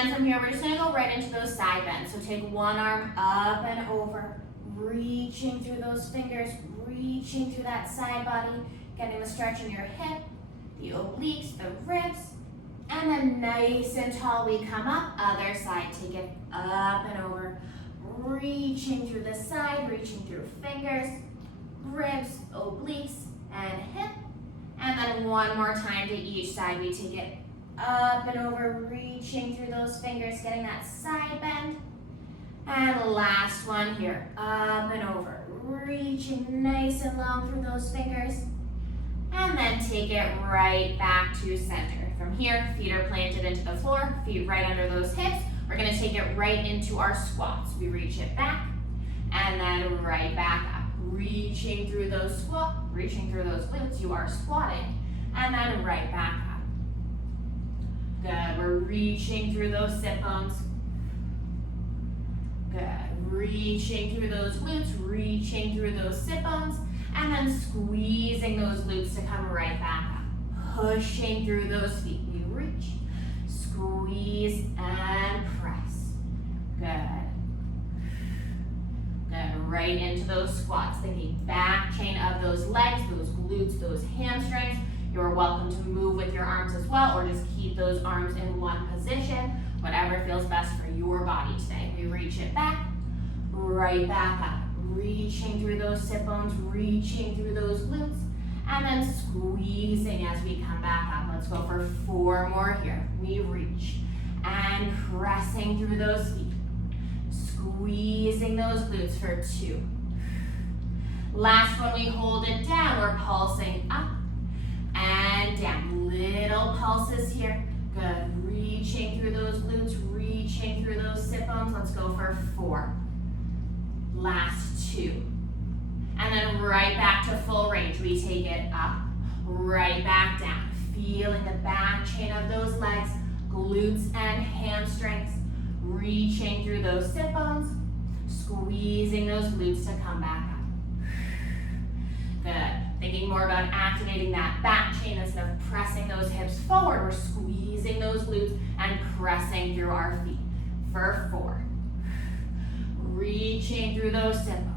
then from here, we're just gonna go right into those side bends. So take one arm up and over, reaching through those fingers, reaching through that side body, getting the stretch in your hip, the obliques, the ribs, and then nice and tall we come up, other side, take it up and over, reaching through the side, reaching through fingers, ribs, obliques, and hip, and then one more time to each side, we take it up and over, reaching through those fingers, getting that side bend, and last one here, up and over, reaching nice and long through those fingers, and then take it right back to center. From here, feet are planted into the floor, feet right under those hips. We're gonna take it right into our squats. We reach it back, and then right back up. Reaching through those glutes, you are squatting, and then right back up. Good, we're reaching through those sit bones. Good, reaching through those glutes, reaching through those sit bones, and then squeezing those glutes to come right back up. Pushing through those feet. We reach, squeeze, and press. Good. Good. Right into those squats. Thinking back chain of those legs, those glutes, those hamstrings. You're welcome to move with your arms as well, or just keep those arms in one position. Whatever feels best for your body today. We reach it back, right back up. Reaching through those sit bones, reaching through those glutes, and then squeezing as we come back up. Let's go for 4 more here. We reach and pressing through those feet. Squeezing those glutes for 2. Last one, we hold it down. We're pulsing up and down. Little pulses here. Good. Reaching through those glutes, reaching through those sit bones. Let's go for 4. Last 2. And then right back to full range. We take it up, right back down. Feeling the back chain of those legs, glutes and hamstrings. Reaching through those sit bones, squeezing those glutes to come back up. Good. Thinking more about activating that back chain instead of pressing those hips forward. We're squeezing those glutes and pressing through our feet for 4. Reaching through those sit bones.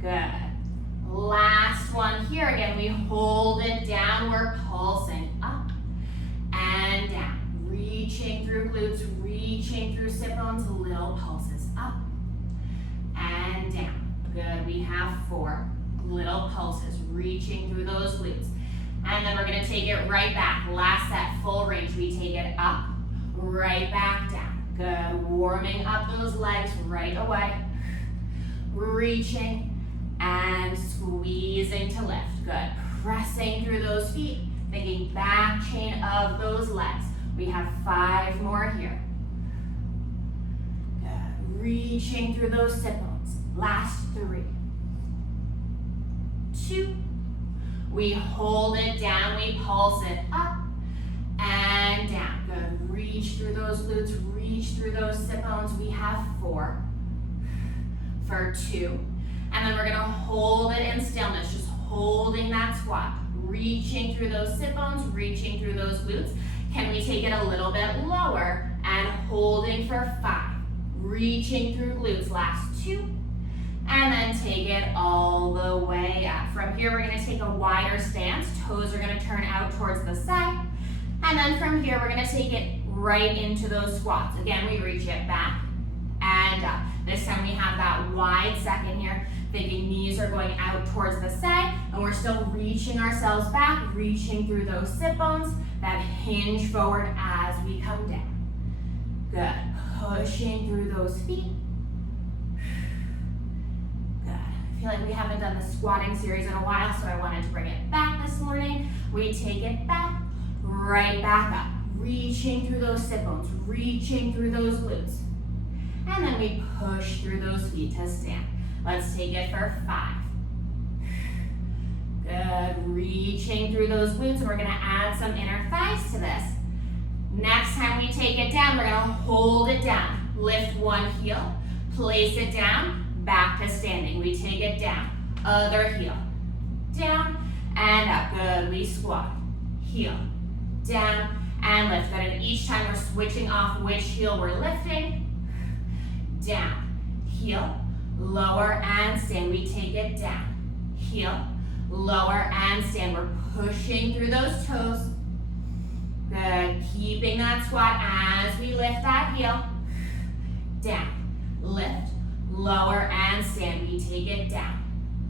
Good. Last one here. Again, we hold it down. We're pulsing up and down. Reaching through glutes, reaching through sit bones. Little pulses up and down. Good. We have 4 little pulses. Reaching through those glutes. And then we're going to take it right back. Last set, full range. We take it up, right back down. Good. Warming up those legs right away. Reaching and squeezing to lift. Good. Pressing through those feet. Thinking back chain of those legs. We have 5 more here. Good. Reaching through those sit bones. Last 3. 2. We hold it down. We pulse it up and down. Good. Reach through those glutes. Reach through those sit bones. We have 4 for 2. And then we're going to hold it in stillness, just holding that squat. Reaching through those sit bones, reaching through those glutes. Can we take it a little bit lower and holding for 5. Reaching through glutes, last 2. And then take it all the way up. From here, we're going to take a wider stance. Toes are going to turn out towards the side. And then from here, we're going to take it right into those squats. Again, we reach it back and up. This time we have that wide second here. Thinking knees are going out towards the side, and we're still reaching ourselves back, reaching through those sit bones that hinge forward as we come down. Good. Pushing through those feet. Good. I feel like we haven't done the squatting series in a while, so I wanted to bring it back this morning. We take it back, right back up. Reaching through those sit bones, reaching through those glutes. And then we push through those feet to stand. Let's take it for 5. Good. Reaching through those glutes, and we're going to add some inner thighs to this. Next time we take it down, we're going to hold it down. Lift one heel, place it down, back to standing. We take it down. Other heel. Down and up. Good. We squat. Heel. Down and lift. Good, and each time we're switching off which heel we're lifting. Down, heel, lower, and stand. We take it down, heel, lower, and stand. We're pushing through those toes. Good, keeping that squat as we lift that heel. Down, lift, lower, and stand. We take it down,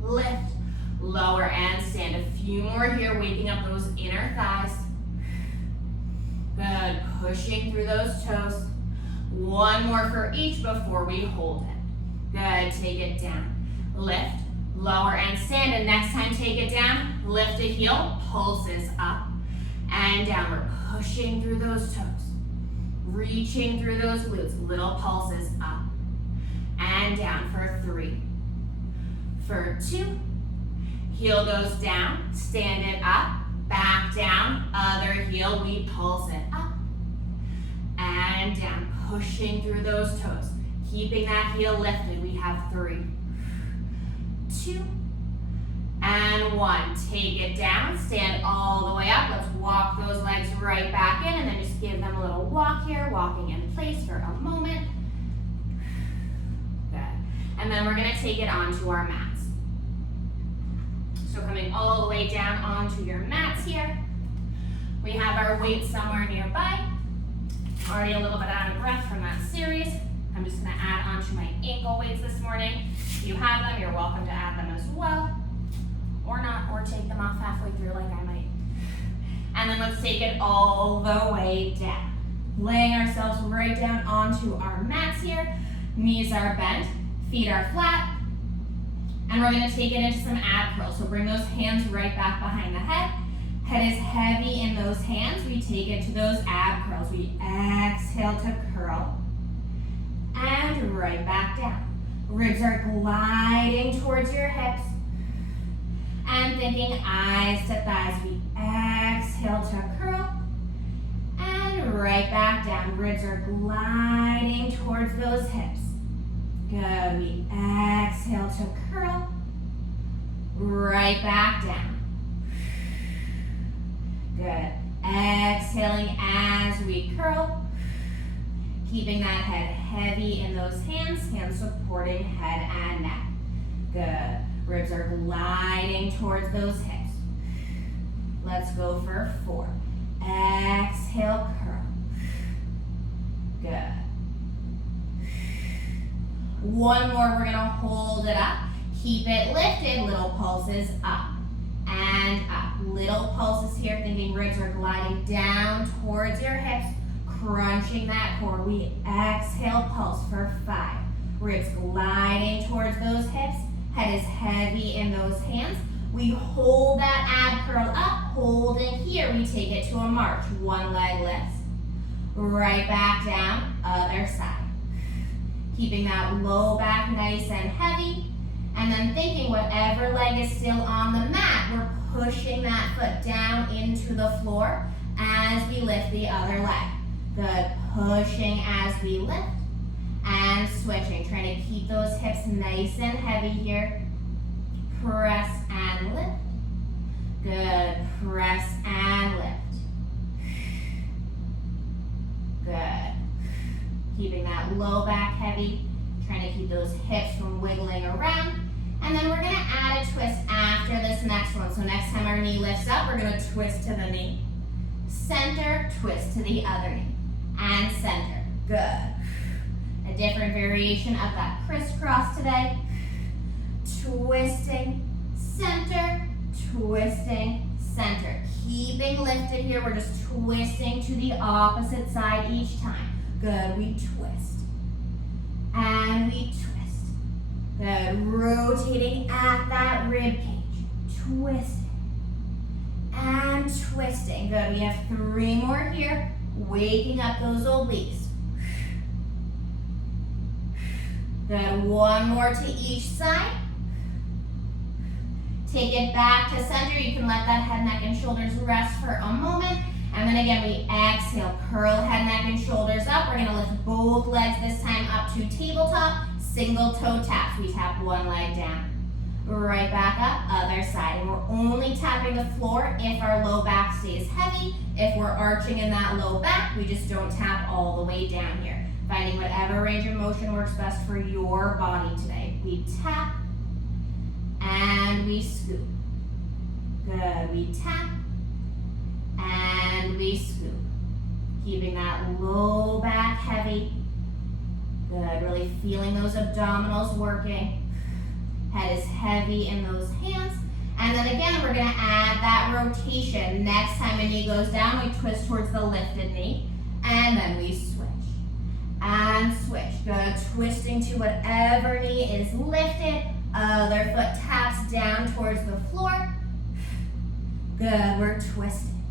lift, lower, and stand. A few more here, waking up those inner thighs. Good, pushing through those toes. One more for each before we hold it. Good, take it down, lift, lower, and stand. And next time, take it down, lift a heel, pulses up and down. We're pushing through those toes, reaching through those glutes, little pulses up and down for 3, for 2, heel goes down, stand it up, back down, other heel, we pulse it up and down, pushing through those toes, keeping that heel lifted. We have 3, 2, and 1. Take it down, stand all the way up. Let's walk those legs right back in and then just give them a little walk here, walking in place for a moment. Good. And then we're gonna take it onto our mats. So coming all the way down onto your mats here. We have our weights somewhere nearby. Already a little bit out of breath from that series. I'm just gonna add onto my ankle weights this morning. If you have them, you're welcome to add them as well. Or not, or take them off halfway through like I might. And then let's take it all the way down. Laying ourselves right down onto our mats here. Knees are bent, feet are flat. And we're gonna take it into some ab curls. So bring those hands right back behind the head. Head is heavy in those hands. We take it to those ab curls. We exhale to curl. And right back down. Ribs are gliding towards your hips. And thinking eyes to thighs. We exhale to curl. And right back down. Ribs are gliding towards those hips. Good. We exhale to curl. Right back down. Good. Exhaling as we curl. Keeping that head heavy in those hands. Hands supporting head and neck. Good. Ribs are gliding towards those hips. Let's go for 4. Exhale, curl. Good. One more, we're gonna hold it up. Keep it lifted, little pulses up and up. Little pulses here, thinking ribs are gliding down towards your hips, crunching that core. We exhale, pulse for 5. Ribs gliding towards those hips. Head is heavy in those hands. We hold that ab curl up, holding here. We take it to a march. One leg lifts. Right back down, other side. Keeping that low back nice and heavy. And then thinking whatever leg is still on the mat, we're pushing that foot down into the floor as we lift the other leg. Good, pushing as we lift and switching. Trying to keep those hips nice and heavy here. Press and lift. Good, press and lift. Good. Keeping that low back heavy. Trying to keep those hips from wiggling around. And then we're gonna add a twist after this next one. So next time our knee lifts up, we're gonna twist to the knee. Center, twist to the other knee. And center, good. A different variation of that crisscross today. Twisting, center, twisting, center. Keeping lifted here, we're just twisting to the opposite side each time. Good, we twist. And we twist. Good, rotating at that rib cage. Twisting. And twisting. Good, we have 3 more here. Waking up those obliques. Good, 1 more to each side. Take it back to center. You can let that head, neck, and shoulders rest for a moment. And then again, we exhale, curl head, neck, and shoulders up. We're gonna lift both legs this time up to tabletop. Single toe taps. We tap one leg down. right back up, other side. And we're only tapping the floor if our low back stays heavy. If we're arching in that low back, we just don't tap all the way down here. Finding whatever range of motion works best for your body today. We tap and we scoop. Good, we tap and we scoop. Keeping that low back heavy. Good, really feeling those abdominals working. Head is heavy in those hands. And then again, we're gonna add that rotation. Next time a knee goes down, we twist towards the lifted knee. And then we switch. And switch. Good, twisting to whatever knee is lifted. Other foot taps down towards the floor. Good, we're twisting.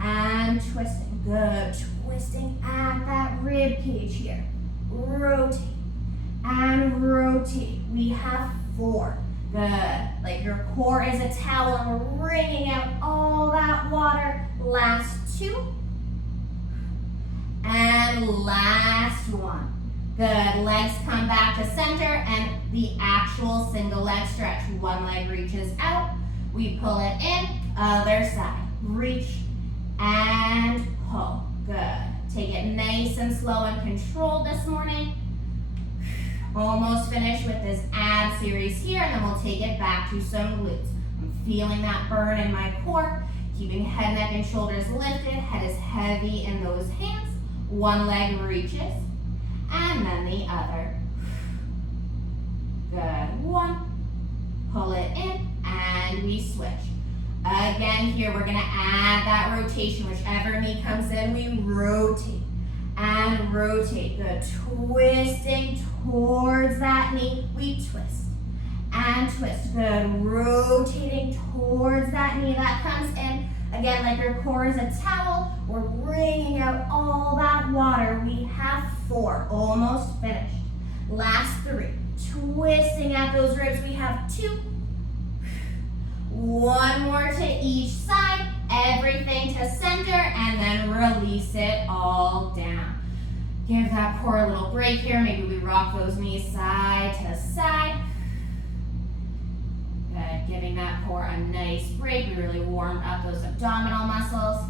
And twisting. Good, twisting at that rib cage here. Rotate. And rotate. We have 4. Good. Like your core is a towel and we're wringing out all that water. Last 2. And last 1. Good. Legs come back to center and the actual single leg stretch. One leg reaches out. We pull it in. Other side. Reach and pull. Good. Take it nice and slow and controlled this morning. Almost finished with this ab series here, and then we'll take it back to some glutes. I'm feeling that burn in my core, keeping head, neck, and shoulders lifted. Head is heavy in those hands. One leg reaches, and then the other. Good. 1. Pull it in, and we switch. Again, here we're gonna add that rotation. Whichever knee comes in, we rotate. And rotate. Good. Twisting towards that knee. We twist. And twist. Good. Rotating towards that knee that comes in. Again, like your core is a towel, we're wringing out all that water. We have 4. Almost finished. Last 3. Twisting at those ribs. We have 2. 1 more to each side. Everything to center, and then release it all down. Give that core a little break here. Maybe we rock those knees side to side. Good, giving that core a nice break. We really warmed up those abdominal muscles.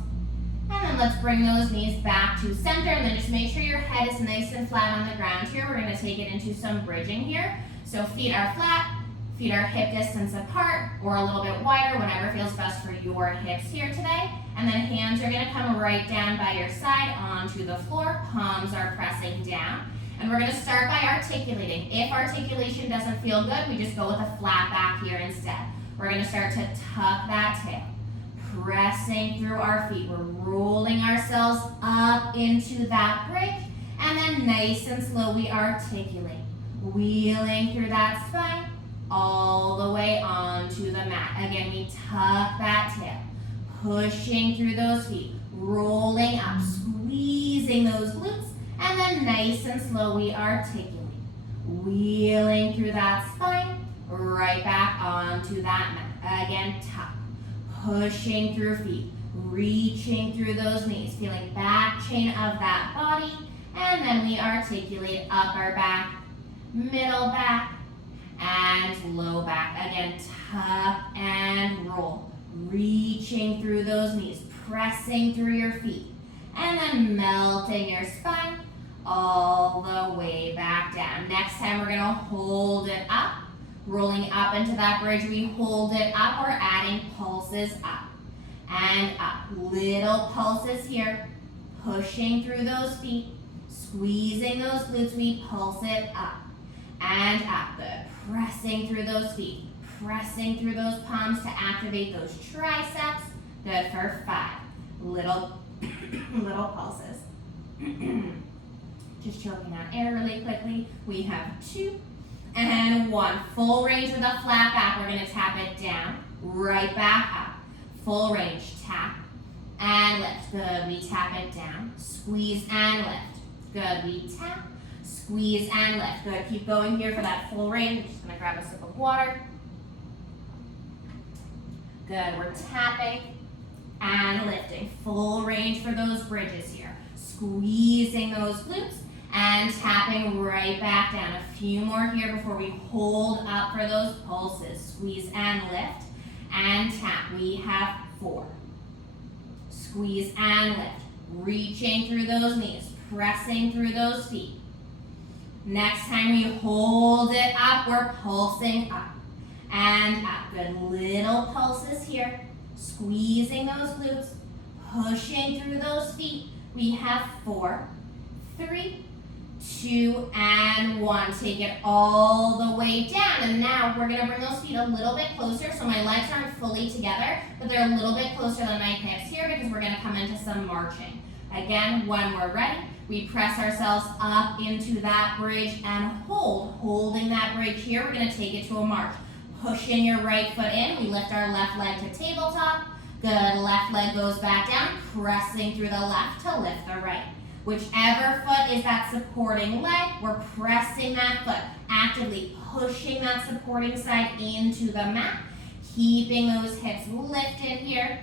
And then let's bring those knees back to center, and then just make sure your head is nice and flat on the ground here. We're gonna take it into some bridging here. So feet are flat. Feet are hip distance apart or a little bit wider, whatever feels best for your hips here today. And then hands are gonna come right down by your side onto the floor. Palms are pressing down. And we're gonna start by articulating. If articulation doesn't feel good, we just go with a flat back here instead. We're gonna start to tuck that tail. Pressing through our feet. We're rolling ourselves up into that bridge. And then nice and slow we articulate. Wheeling through that spine. All the way onto the mat. Again, we tuck that tail, pushing through those feet, rolling up, squeezing those glutes, and then nice and slow we articulate. Wheeling through that spine, right back onto that mat. Again, tuck, pushing through feet, reaching through those knees, feeling back chain of that body, and then we articulate upper back, middle back, and low back. Again, tuck and roll. Reaching through those knees, pressing through your feet, and then melting your spine all the way back down. Next time we're gonna hold it up, rolling up into that bridge. We hold it up, we're adding pulses up and up. Little pulses here, pushing through those feet, squeezing those glutes, we pulse it up and up. Good. Pressing through those feet, pressing through those palms to activate those triceps. Good for 5. Little pulses. Just choking out air really quickly. We have 2 and 1. Full range with a flat back. We're gonna tap it down, right back up. Full range, tap and lift. Good, we tap it down, squeeze and lift. Good, we tap, squeeze and lift. Good, keep going here for that full range. I'm just gonna grab a sip of water. Good, we're tapping and lifting. Full range for those bridges here. Squeezing those glutes and tapping right back down. A few more here before we hold up for those pulses. Squeeze and lift and tap. We have 4. Squeeze and lift. Reaching through those knees, pressing through those feet. Next time we hold it up, we're pulsing up and up. Good little pulses here. Squeezing those glutes, pushing through those feet. We have 4, 3, 2, and 1. Take it all the way down. And now we're gonna bring those feet a little bit closer so my legs aren't fully together, but they're a little bit closer than my hips here because we're gonna come into some marching. Again, when we're ready, we press ourselves up into that bridge and hold. Holding that bridge here, we're gonna take it to a march. Pushing your right foot in, we lift our left leg to tabletop. Good, left leg goes back down, pressing through the left to lift the right. Whichever foot is that supporting leg, we're pressing that foot, actively pushing that supporting side into the mat, keeping those hips lifted here,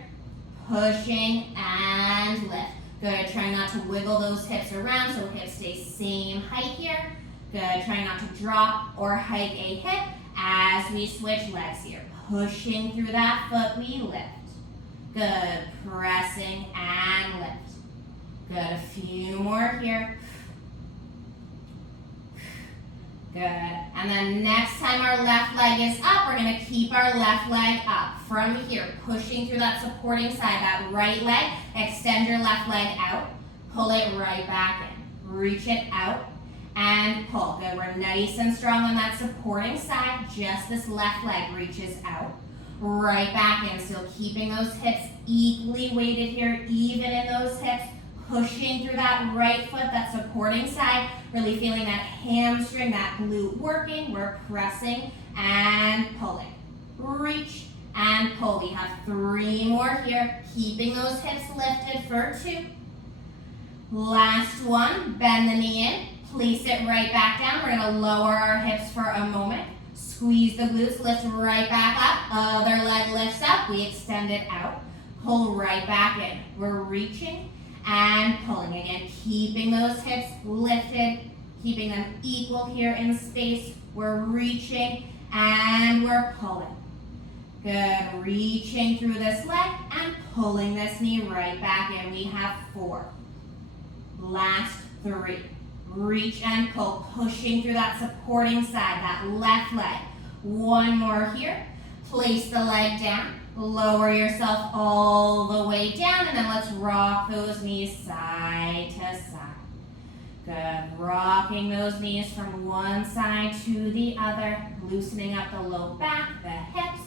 pushing and lift. Good, try not to wiggle those hips around so hips stay same height here. Good, try not to drop or hike a hip as we switch legs here. Pushing through that foot, we lift. Good, pressing and lift. Good, a few more here. Good, and then next time our left leg is up, we're gonna keep our left leg up. From here, pushing through that supporting side, that right leg, extend your left leg out, pull it right back in. Reach it out and pull. Good, we're nice and strong on that supporting side, just this left leg reaches out. Right back in, still keeping those hips equally weighted here, even in those hips. Pushing through that right foot, that supporting side, really feeling that hamstring, that glute working. We're pressing and pulling. Reach and pull. We have 3 more here, keeping those hips lifted for 2. Last one, bend the knee in, place it right back down. We're gonna lower our hips for a moment. Squeeze the glutes, lift right back up. Other leg lifts up, we extend it out. Pull right back in. We're reaching and pulling again, keeping those hips lifted, keeping them equal here in space. We're reaching and we're pulling. Good, reaching through this leg and pulling this knee right back in. We have 4. Last 3. Reach and pull, pushing through that supporting side, that left leg. 1 more here. Place the leg down. Lower yourself all the way down, and then let's rock those knees side to side. Good, rocking those knees from one side to the other, loosening up the low back, the hips.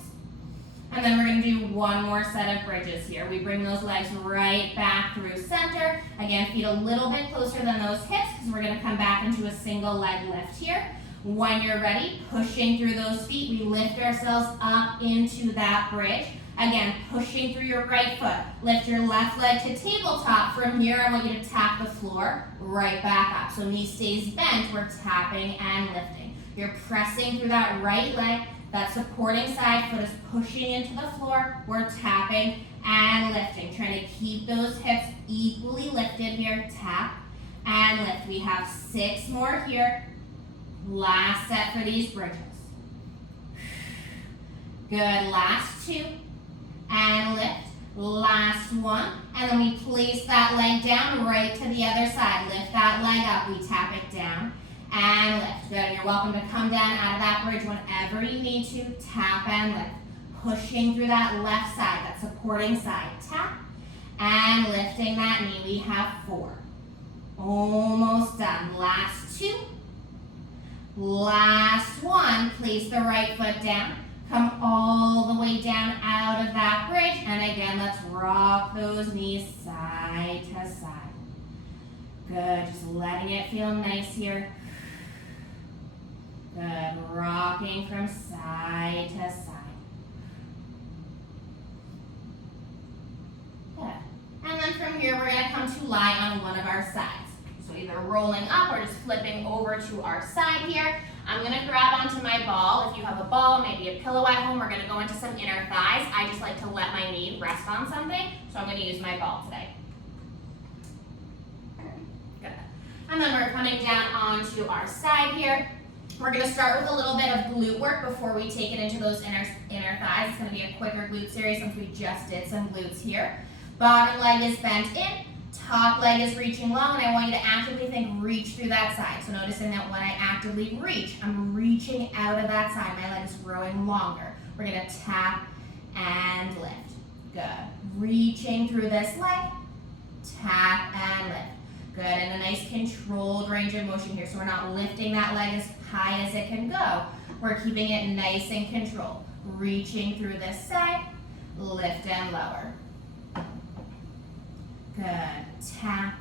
And then we're gonna do 1 more set of bridges here. We bring those legs right back through center. Again, feet a little bit closer than those hips because we're gonna come back into a single leg lift here. When you're ready, pushing through those feet, we lift ourselves up into that bridge. Again, pushing through your right foot. Lift your left leg to tabletop. From here, I want you to tap the floor right back up. So knee stays bent, we're tapping and lifting. You're pressing through that right leg. That supporting side foot is pushing into the floor. We're tapping and lifting. Trying to keep those hips equally lifted here. Tap and lift. We have 6 more here. Last set for these bridges. Good, last 2. And lift. Last 1. And then we place that leg down right to the other side. Lift that leg up. We tap it down and lift. Good. You're welcome to come down out of that bridge whenever you need to. Tap and lift. Pushing through that left side, that supporting side. Tap and lifting that knee. We have 4. Almost done. Last 2. Last 1. Place the right foot down. Come all the way down out of that bridge. And again, let's rock those knees side to side. Good, just letting it feel nice here. Good, rocking from side to side. Good. And then from here, we're gonna come to lie on one of our sides. So either rolling up or just flipping over to our side here. I'm gonna grab onto my ball. If you have a ball, maybe a pillow at home, we're gonna go into some inner thighs. I just like to let my knee rest on something, so I'm gonna use my ball today. Good. And then we're coming down onto our side here. We're gonna start with a little bit of glute work before we take it into those inner thighs. It's gonna be a quicker glute series since we just did some glutes here. Bottom leg is bent in, top leg is reaching long, and I want you to actively think reach through that side. So noticing that when I actively reach, I'm reaching out of that side. My leg is growing longer. We're gonna tap and lift. Good. Reaching through this leg, tap and lift. Good, and a nice controlled range of motion here. So we're not lifting that leg as high as it can go. We're keeping it nice and controlled. Reaching through this side, lift and lower. Good, tap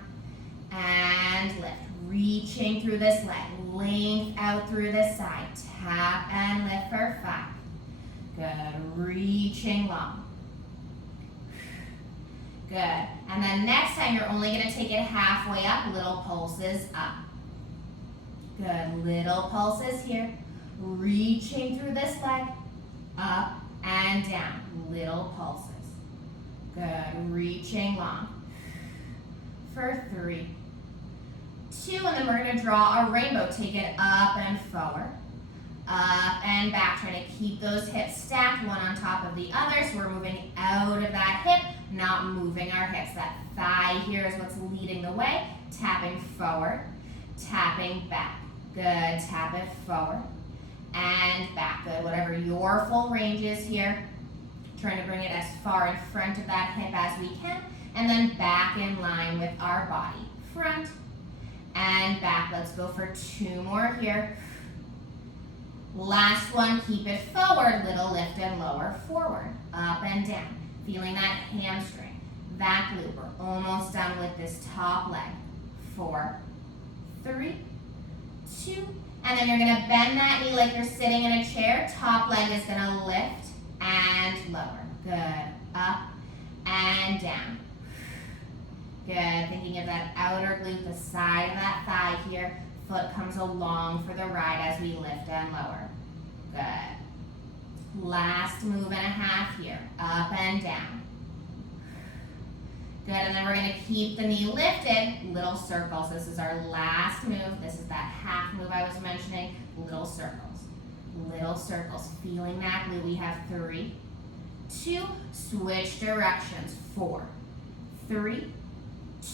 and lift. Reaching through this leg, length out through this side. Tap and lift for 5. Good, reaching long. Good, and then next time you're only gonna take it halfway up, little pulses up. Good, little pulses here. Reaching through this leg, up and down, little pulses. Good, reaching long. For 3, 2, and then we're gonna draw a rainbow. Take it up and forward, up and back. Trying to keep those hips stacked, one on top of the other, so we're moving out of that hip, not moving our hips. That thigh here is what's leading the way. Tapping forward, tapping back. Good, tap it forward and back. Good, whatever your full range is here. Trying to bring it as far in front of that hip as we can, and then back in line with our body. Front and back. Let's go for 2 more here. Last one, keep it forward, little lift and lower, forward, up and down. Feeling that hamstring, that glute. We're almost done with this top leg. 4, 3, 2, and then you're gonna bend that knee like you're sitting in a chair. Top leg is gonna lift and lower. Good, up and down. Good, thinking of that outer glute, the side of that thigh here. Foot comes along for the ride as we lift and lower. Good. Last move and a half here, up and down. Good, and then we're gonna keep the knee lifted, little circles. This is our last move. This is that half move I was mentioning, little circles. Little circles, feeling that glute. We have 3, 2, switch directions, 4, 3,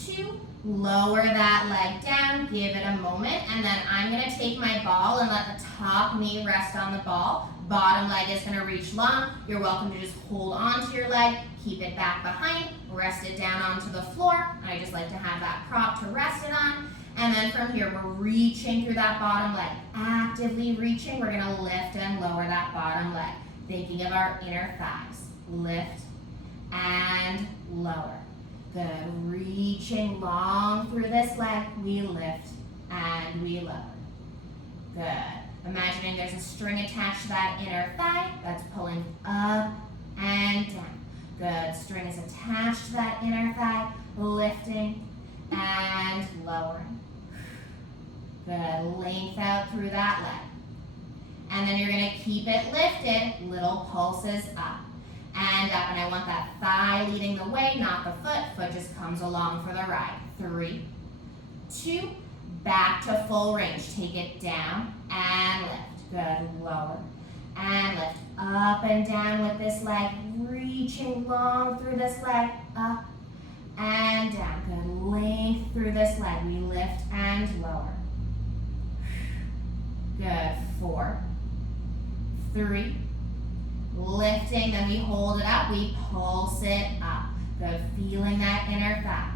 2, lower that leg down, give it a moment, and then I'm gonna take my ball and let the top knee rest on the ball. Bottom leg is gonna reach long. You're welcome to just hold on to your leg, keep it back behind, rest it down onto the floor. I just like to have that prop to rest it on. And then from here, we're reaching through that bottom leg. Actively reaching, we're gonna lift and lower that bottom leg. Thinking of our inner thighs. Lift and lower. Good, reaching long through this leg, we lift and we lower. Good, imagining there's a string attached to that inner thigh that's pulling up and down. Good, string is attached to that inner thigh, lifting and lowering. Good, length out through that leg. And then you're gonna keep it lifted, little pulses up and up, and I want that thigh leading the way, not the foot. Foot just comes along for the ride. 3, 2, back to full range. Take it down and lift. Good, lower and lift. Up and down with this leg, reaching long through this leg, up and down. Good, length through this leg. We lift and lower. Good, 4, 3, lifting, then we hold it up, we pulse it up. Good, feeling that inner thigh.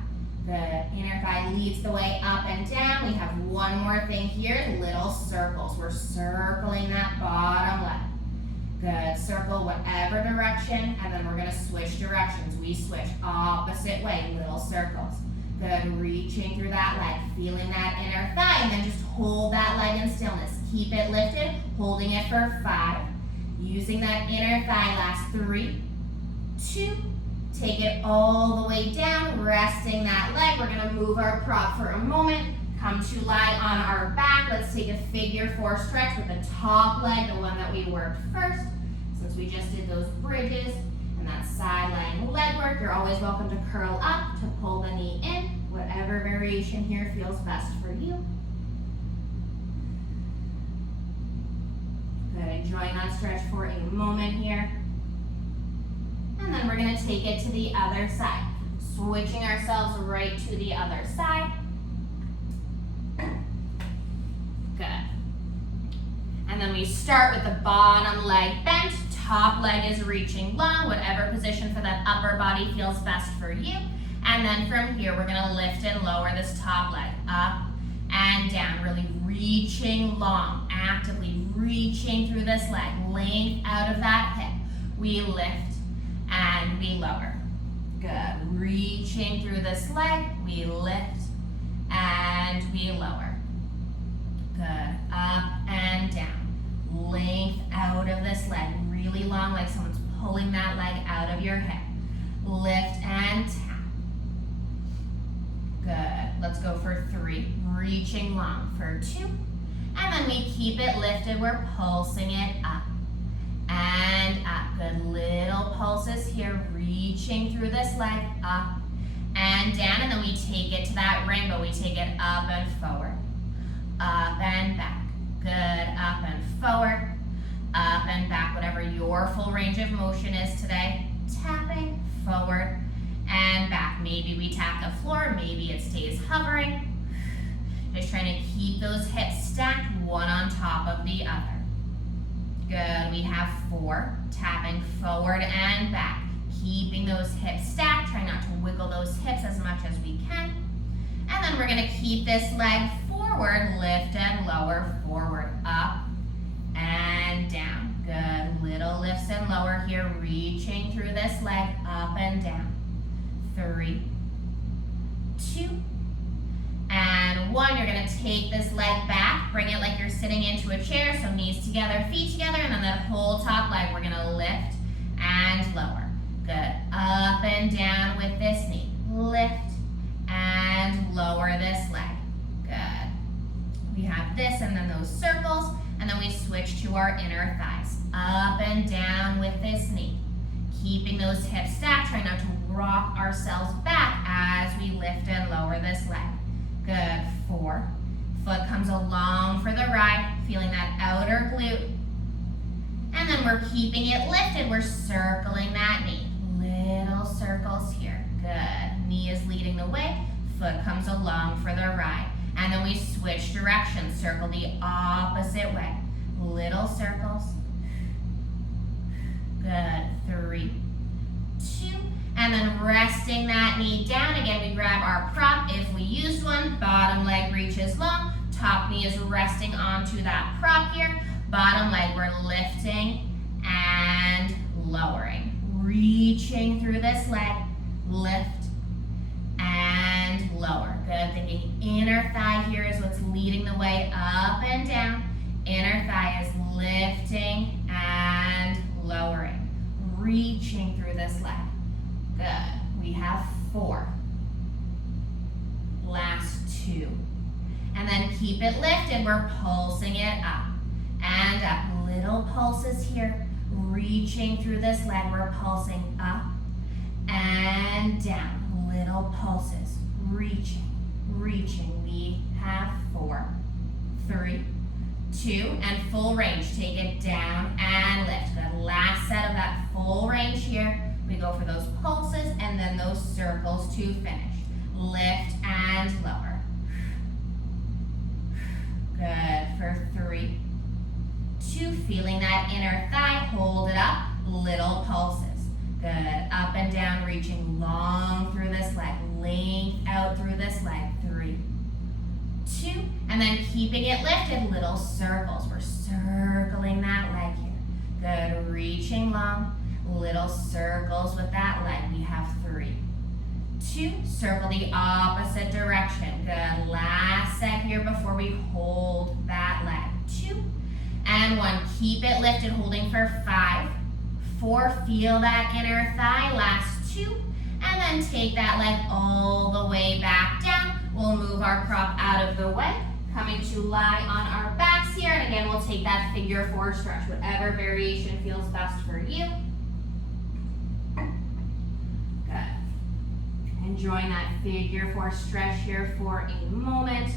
Good, inner thigh leads the way up and down. We have one more thing here, little circles. We're circling that bottom leg. Good, circle whatever direction, and then we're gonna switch directions. We switch opposite way, little circles. Good, reaching through that leg, feeling that inner thigh, and then just hold that leg in stillness. Keep it lifted, holding it for 5. Using that inner thigh, last 3, 2, take it all the way down, resting that leg. We're gonna move our prop for a moment, come to lie on our back. Let's take a figure 4 stretch with the top leg, the one that we worked first. Since we just did those bridges and that side lying leg work, you're always welcome to curl up, to pull the knee in, whatever variation variation here feels best for you. Good, enjoying that stretch for a moment here. And then we're gonna take it to the other side. Switching ourselves right to the other side. Good. And then we start with the bottom leg bent, top leg is reaching long, whatever position for that upper body feels best for you. And then from here, we're gonna lift and lower this top leg, up and down, really reaching long, actively reaching through this leg, length out of that hip. We lift and we lower. Good, reaching through this leg, we lift and we lower. Good, up and down, length out of this leg, really long, like someone's pulling that leg out of your hip. Lift and tap. Good, let's go for 3, reaching long for 2, and then we keep it lifted, we're pulsing it up and up. Good, little pulses here, reaching through this leg, up and down, and then we take it to that rainbow, we take it up and forward, up and back. Good, up and forward, up and back, whatever your full range of motion is today. Tapping, forward, and back. Maybe we tap the floor, maybe it stays hovering. Just trying to keep those hips stacked, one on top of the other. Good, we have 4, tapping forward and back. Keeping those hips stacked, trying not to wiggle those hips as much as we can. And then we're gonna keep this leg forward, lift and lower, forward, up and down. Good, little lifts and lower here, reaching through this leg, up and down. 3, 2, and 1. You're gonna take this leg back, bring it like you're sitting into a chair, so knees together, feet together, and then that whole top leg, we're gonna lift and lower. Good, up and down with this knee. Lift and lower this leg. Good. We have this and then those circles, and then we switch to our inner thighs. Up and down with this knee. Keeping those hips stacked, trying not to rock ourselves back as we lift and lower this leg. Good, 4. Foot comes along for the ride, feeling that outer glute. And then we're keeping it lifted, we're circling that knee. Little circles here, good. Knee is leading the way, foot comes along for the ride. And then we switch directions, circle the opposite way. Little circles. Good, 3, 2, and then resting that knee down. Again, we grab our prop if we used one. Bottom leg reaches long, top knee is resting onto that prop here. Bottom leg, we're lifting and lowering. Reaching through this leg, lift and lower. Good, thinking inner thigh here is what's leading the way, up and down. Inner thigh is lifting and lowering. Reaching through this leg. Good, we have 4. Last 2. And then keep it lifted, we're pulsing it up and up. Little pulses here, reaching through this leg, we're pulsing up and down. Little pulses, reaching. We have 4, 3, 2, and full range. Take it down and lift. The last set of that full range here. We go for those pulses and then those circles to finish. Lift and lower. Good, for 3, 2, feeling that inner thigh, hold it up, little pulses. Good, up and down, reaching long through this leg, length out through this leg. 3, 2, and then keeping it lifted, little circles. We're circling that leg here. Good, reaching long, little circles with that leg. We have 3, 2, circle the opposite direction. Good, last set here before we hold that leg. 2, and 1, keep it lifted, holding for 5, 4, feel that inner thigh, last 2, and then take that leg all the way back down. We'll move our prop out of the way, coming to lie on our backs here, and again, we'll take that figure 4 stretch, whatever variation feels best for you. Good. Enjoying that figure 4 stretch here for a moment.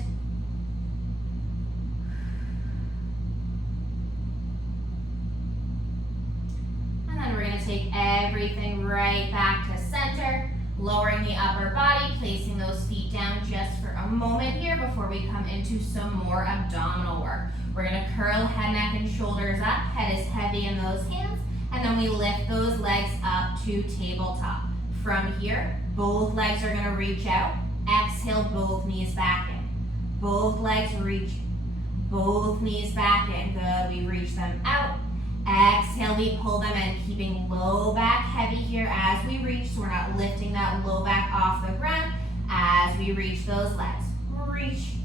And then we're gonna take everything right back to center, lowering the upper body, placing those feet down just for a moment here before we come into some more abdominal work. We're gonna curl head, neck, and shoulders up. Head is heavy in those hands, and then we lift those legs up to tabletop. From here, both legs are gonna reach out. Exhale, both knees back in. Both legs reach. Both knees back in. Good, we reach them out. Exhale, we pull them in, keeping low back heavy here as we reach, so we're not lifting that low back off the ground as we reach those legs. Reach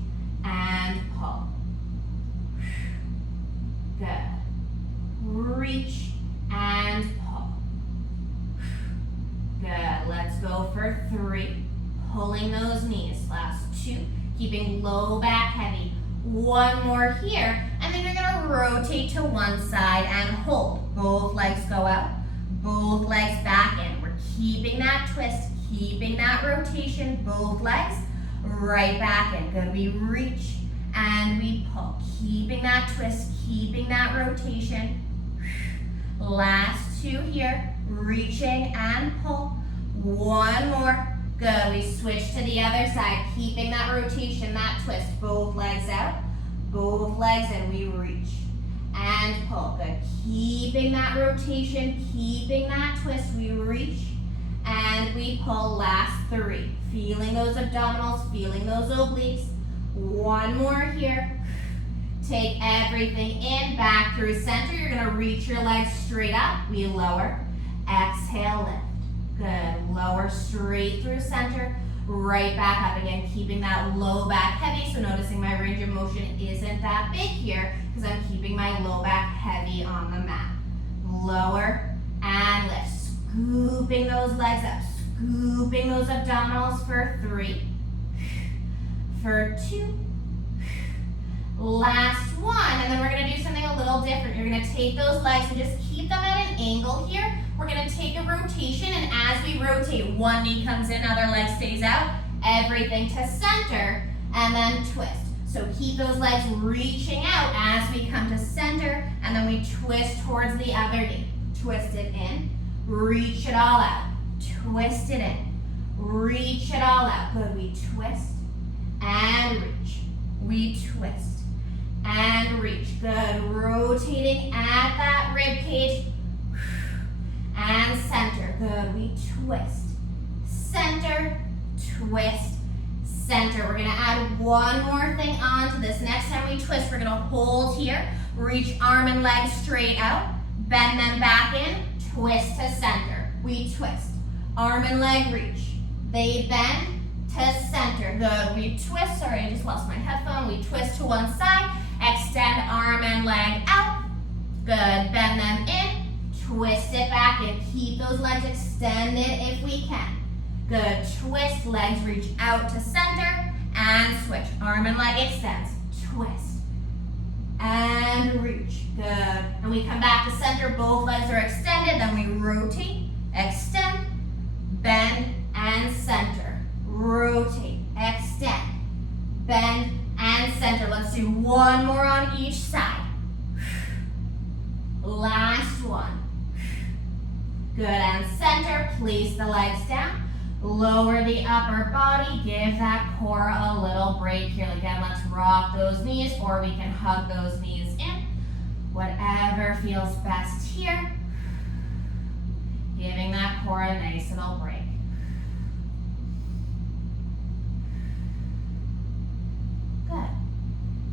and pull. Good. Reach and pull. Good. Let's go for 3. Pulling those knees. Last 2. Keeping low back heavy. 1 more here, and then you're gonna rotate to one side and hold. Both legs go out, both legs back in. We're keeping that twist, keeping that rotation, both legs right back in. Good, we reach and we pull. Keeping that twist, keeping that rotation. Last 2 here, reaching and pull. 1 more. Good, we switch to the other side, keeping that rotation, that twist. Both legs out, both legs in, we reach and pull. Good, keeping that rotation, keeping that twist, we reach and we pull. Last 3. Feeling those abdominals, feeling those obliques. 1 more here. Take everything in, back through center. You're gonna reach your legs straight up. We lower, exhale, lift. Good, lower straight through center, right back up again, keeping that low back heavy. So noticing my range of motion isn't that big here because I'm keeping my low back heavy on the mat. Lower and lift, scooping those legs up, scooping those abdominals for 3, for 2, last 1, and then we're gonna do something a little different. You're gonna take those legs and just keep them at an angle here. We're gonna take a rotation, and as we rotate, one knee comes in, other leg stays out, everything to center, and then twist. So keep those legs reaching out as we come to center, and then we twist towards the other knee. Twist it in, reach it all out, twist it in, reach it all out. Good, we twist and reach, we twist and reach. Good, rotating at that rib cage and center. Good, we twist, center, twist, center. We're gonna add 1 more thing onto this. Next time we twist, we're gonna hold here, reach arm and leg straight out, bend them back in, twist to center. We twist, arm and leg reach, they bend to center. Good, we twist, sorry, I just lost my headphone. We twist to one side, extend arm and leg out. Good, bend them in, twist it back in. Keep those legs extended if we can. Good, twist, legs reach out to center and switch. Arm and leg extends, twist and reach. Good, and we come back to center, both legs are extended, then we rotate, extend, bend and center. Rotate, extend, bend and center. Let's do 1 more on each side. Last 1. Good, and center, place the legs down, lower the upper body, give that core a little break here. Again, let's rock those knees, or we can hug those knees in, whatever feels best here. Giving that core a nice little break. Good.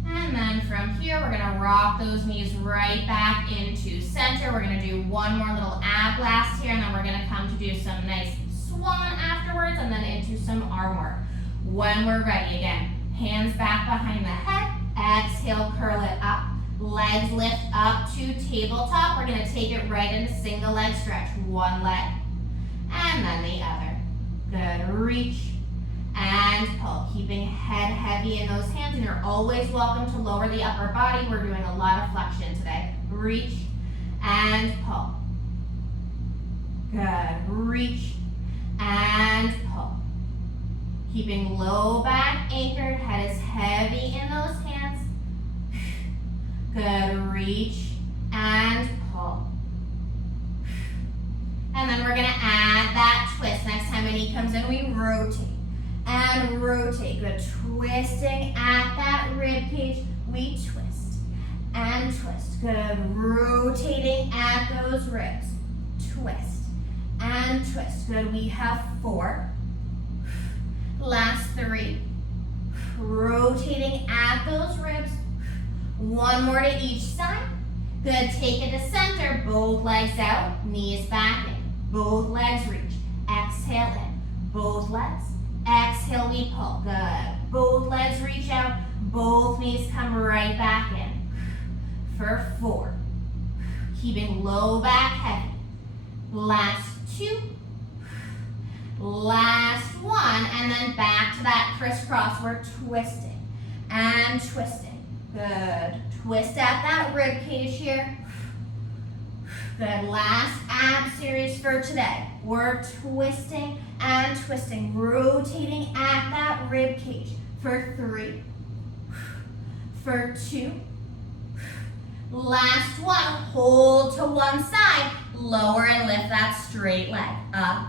And then from here, we're gonna rock those knees right back into center. We're gonna do 1 more little ab blast here, and then we're gonna come to do some nice swan afterwards, and then into some arm work. When we're ready, again, hands back behind the head, exhale, curl it up. Legs lift up to tabletop. We're gonna take it right into single leg stretch. 1 leg, and then the other. Good, reach and pull. Keeping head heavy in those hands, and you're always welcome to lower the upper body. We're doing a lot of flexion today. Reach and pull. Good, reach and pull. Keeping low back anchored, head is heavy in those hands. Good, reach and pull. And then we're gonna add that twist. Next time a knee comes in, we rotate and rotate. Good, twisting at that rib cage, we twist and twist. Good, rotating at those ribs. Twist and twist. Good, we have 4. Last 3. Rotating at those ribs. 1 more to each side. Good, take it to center, both legs out, knees back in. Both legs reach, exhale in. Both legs, exhale, we pull. Good, both legs reach out, both knees come right back in. For 4. Keeping low back heavy. Last 2. Last 1, and then back to that crisscross. We're twisting and twisting. Good. Twist at that rib cage here. Good. Last ab series for today. We're twisting and twisting, rotating at that rib cage. For 3. For 2. Last 1. Hold to one side. Lower and lift that straight leg. Up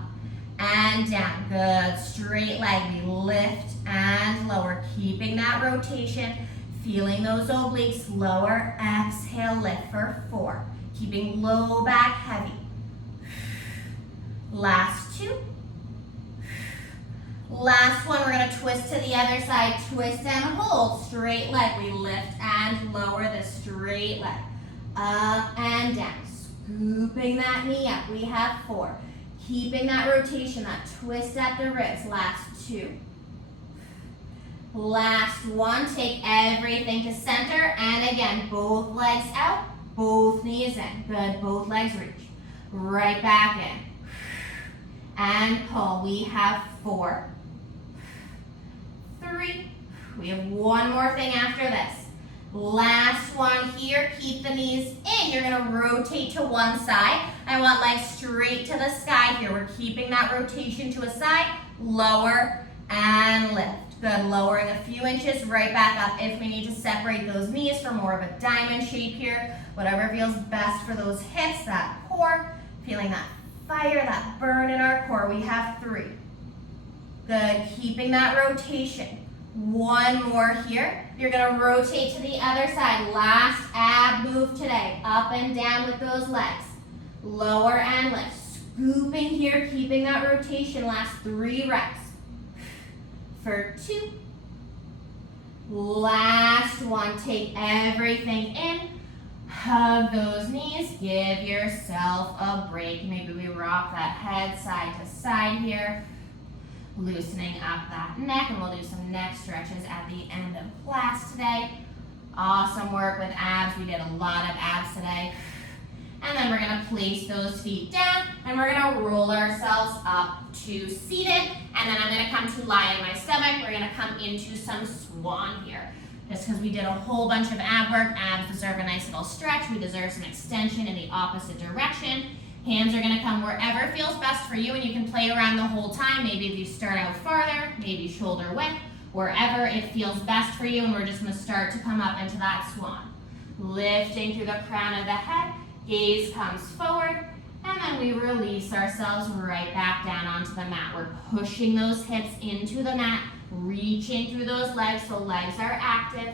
and down. Good. Straight leg. We lift and lower. Keeping that rotation. Feeling those obliques. Lower. Exhale. Lift for 4. Keeping low back heavy. Last 2. Last 1. We're going to twist to the other side. Twist and hold. Straight leg. We lift and lower the straight leg. Up and down. Scooping that knee up. We have 4. Keeping that rotation, that twist at the ribs. Last 2. Last 1. Take everything to center. And again, both legs out, both knees in. Good. Both legs reach. Right back in. And pull. We have 4. 3. We have 1 more thing after this. Last 1 here. Keep the knees in. You're going to rotate to one side. I want legs straight to the sky here. We're keeping that rotation to a side. Lower and lift. Good. Lowering a few inches, right back up. If we need to separate those knees for more of a diamond shape here, whatever feels best for those hips, that core, feeling that fire, that burn in our core. We have 3. Good. Keeping that rotation. 1 more here. You're going to rotate to the other side. Last ab move today. Up and down with those legs. Lower and lift. Scooping here, keeping that rotation. Last 3 reps. For 2. Last 1. Take everything in. Hug those knees. Give yourself a break. Maybe we rock that head side to side here. Loosening up that neck, and we'll do some neck stretches at the end of class today. Awesome work with abs. We did a lot of abs today. And then we're gonna place those feet down, and we're gonna roll ourselves up to seated, and then I'm gonna come to lie in my stomach. We're gonna come into some swan here. Just because we did a whole bunch of ab work, abs deserve a nice little stretch. We deserve some extension in the opposite direction. Hands are gonna come wherever feels best for you, and you can play around the whole time. Maybe if you start out farther, maybe shoulder width, wherever it feels best for you, and we're just gonna start to come up into that swan. Lifting through the crown of the head, gaze comes forward, and then we release ourselves right back down onto the mat. We're pushing those hips into the mat, reaching through those legs so legs are active.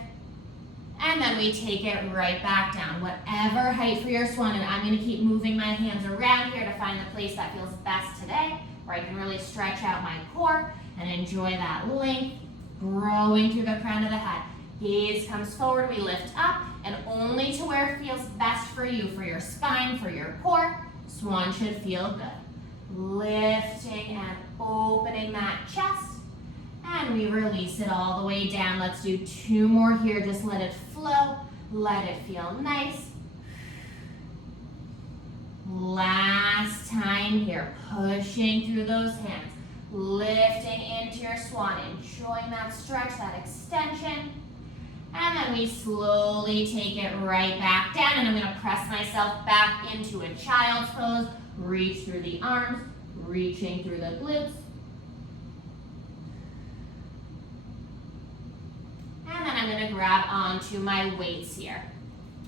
And then we take it right back down, whatever height for your swan. And I'm going to keep moving my hands around here to find the place that feels best today, where I can really stretch out my core and enjoy that length, growing through the crown of the head. Gaze comes forward, we lift up, and only to where it feels best for you, for your spine, for your core. Swan should feel good. Lifting and opening that chest. And we release it all the way down. Let's do 2 more here. Just let it flow. Let it feel nice. Last time here. Pushing through those hands. Lifting into your swan. Enjoying that stretch, that extension. And then we slowly take it right back down. And I'm going to press myself back into a child's pose. Reach through the arms. Reaching through the glutes. gonna grab onto my weights here.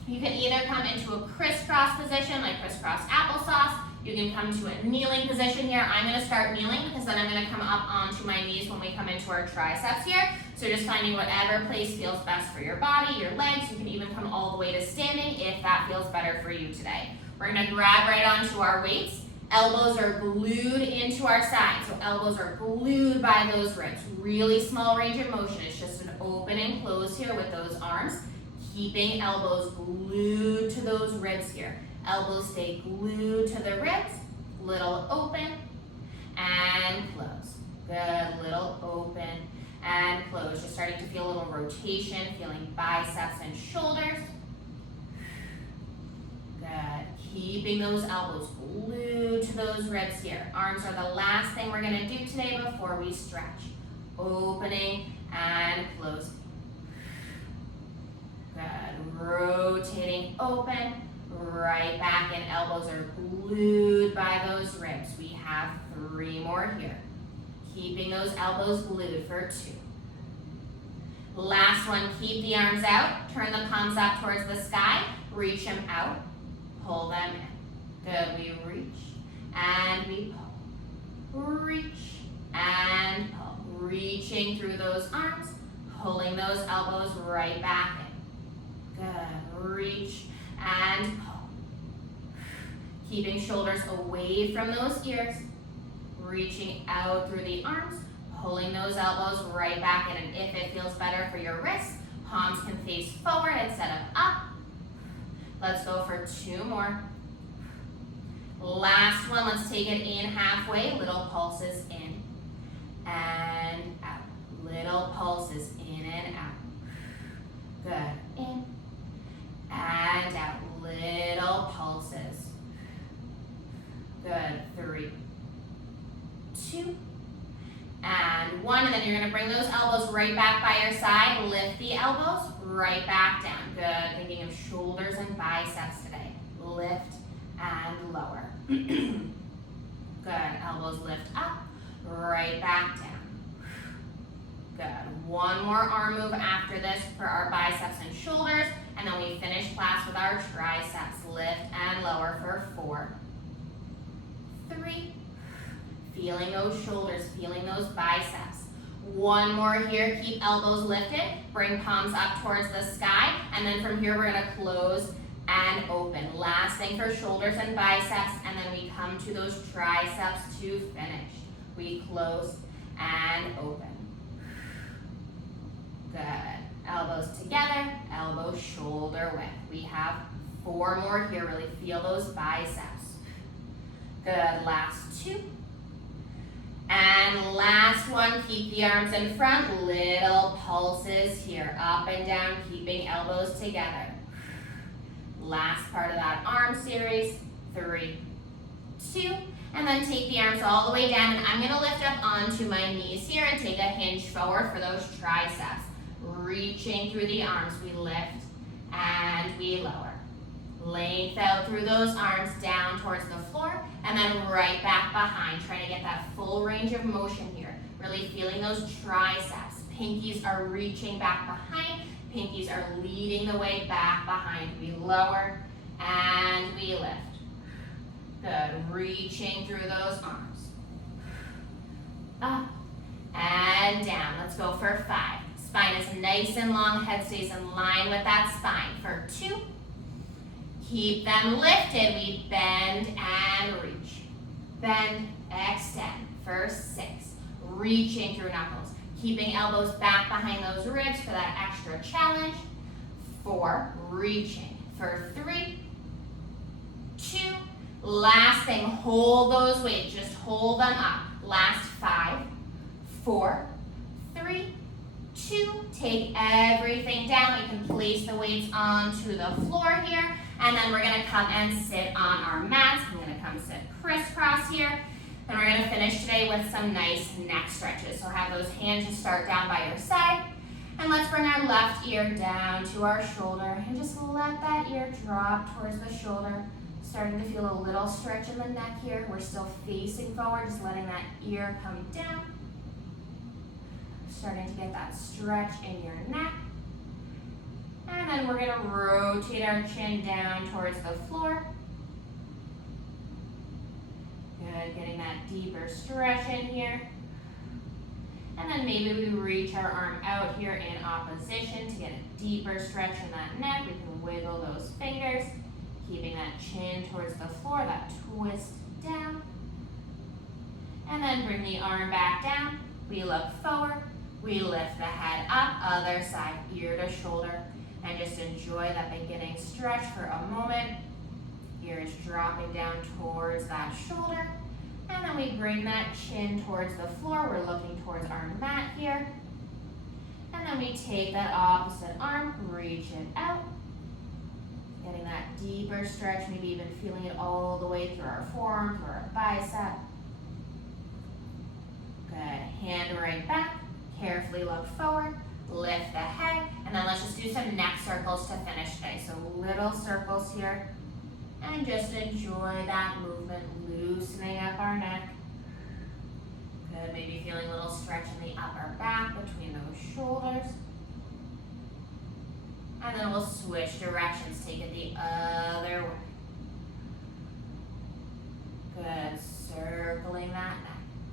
You can either come into a crisscross position, like crisscross applesauce. You can come to a kneeling position here. I'm gonna start kneeling because then I'm gonna come up onto my knees when we come into our triceps here. So just finding whatever place feels best for your body, your legs. You can even come all the way to standing if that feels better for you today. We're gonna grab right onto our weights. Elbows are glued into our sides. So elbows are glued by those ribs. Really small range of motion. It's just an open and close here with those arms. Keeping elbows glued to those ribs here. Elbows stay glued to the ribs. Little open and close. Good, little open and close. Just starting to feel a little rotation, feeling biceps and shoulders. Good, keeping those elbows glued to those ribs here. Arms are the last thing we're gonna do today before we stretch. Opening and closing. Good, rotating open, right back in. Elbows are glued by those ribs. We have 3 more here. Keeping those elbows glued for 2. Last one, keep the arms out. Turn the palms up towards the sky. Reach them out. Pull them in. Good, we reach and we pull. Reach and pull. Reaching through those arms. Pulling those elbows right back in. Good, reach and pull. Keeping shoulders away from those ears. Reaching out through the arms, pulling those elbows right back in. And if it feels better for your wrists, palms can face forward instead of up. Let's go for 2 more. Last one, let's take it in halfway. Little pulses in and out. Little pulses in and out. Good, in and out. Little pulses. Good, 3, 2, and 1, and then you're gonna bring those elbows right back by your side. Lift the elbows right back down. Good, thinking of shoulders and biceps today. Lift and lower. Good, elbows lift up, right back down. Good, 1 more arm move after this for our biceps and shoulders, and then we finish class with our triceps. Lift and lower for 4, 3, feeling those shoulders, feeling those biceps. 1 more here, keep elbows lifted, bring palms up towards the sky, and then from here we're gonna close and open. Last thing for shoulders and biceps, and then we come to those triceps to finish. We close and open. Good, elbows together, elbows shoulder width. We have 4 more here, really feel those biceps. Good, last 2. And last one, keep the arms in front, little pulses here, up and down, keeping elbows together. Last part of that arm series, 3, 2, and then take the arms all the way down, and I'm gonna lift up onto my knees here and take a hinge forward for those triceps. Reaching through the arms, we lift and we lower. Length out through those arms down towards the floor, and then right back behind, trying to get that full range of motion here. Really feeling those triceps. Pinkies are reaching back behind. Pinkies are leading the way back behind. We lower and we lift. Good, reaching through those arms. Up and down. Let's go for 5. Spine is nice and long, head stays in line with that spine. For 2. Keep them lifted. We bend and reach. Bend, extend. For 6. Reaching through knuckles. Keeping elbows back behind those ribs for that extra challenge. 4. Reaching. For 3, 2. Last thing, hold those weights. Just hold them up. Last 5, 4, 3, 2. Take everything down. You can place the weights onto the floor here. And then we're gonna come and sit on our mats. I'm gonna come sit crisscross here. And we're gonna finish today with some nice neck stretches. So have those hands just start down by your side. And let's bring our left ear down to our shoulder and just let that ear drop towards the shoulder. Starting to feel a little stretch in the neck here. We're still facing forward, just letting that ear come down. Starting to get that stretch in your neck. And then we're gonna rotate our chin down towards the floor. Good, getting that deeper stretch in here. And then maybe we reach our arm out here in opposition to get a deeper stretch in that neck. We can wiggle those fingers, keeping that chin towards the floor, that twist down. And then bring the arm back down. We look forward. We lift the head up, other side, ear to shoulder. And just enjoy that beginning stretch for a moment. Ear is dropping down towards that shoulder. And then we bring that chin towards the floor. We're looking towards our mat here. And then we take that opposite arm, reach it out. Getting that deeper stretch, maybe even feeling it all the way through our forearm, through our bicep. Good, hand right back. Carefully look forward, lift the head, and then let's just do some neck circles to finish today. So little circles here. And just enjoy that movement, loosening up our neck. Good, maybe feeling a little stretch in the upper back between those shoulders. And then we'll switch directions, take it the other way. Good, circling that neck.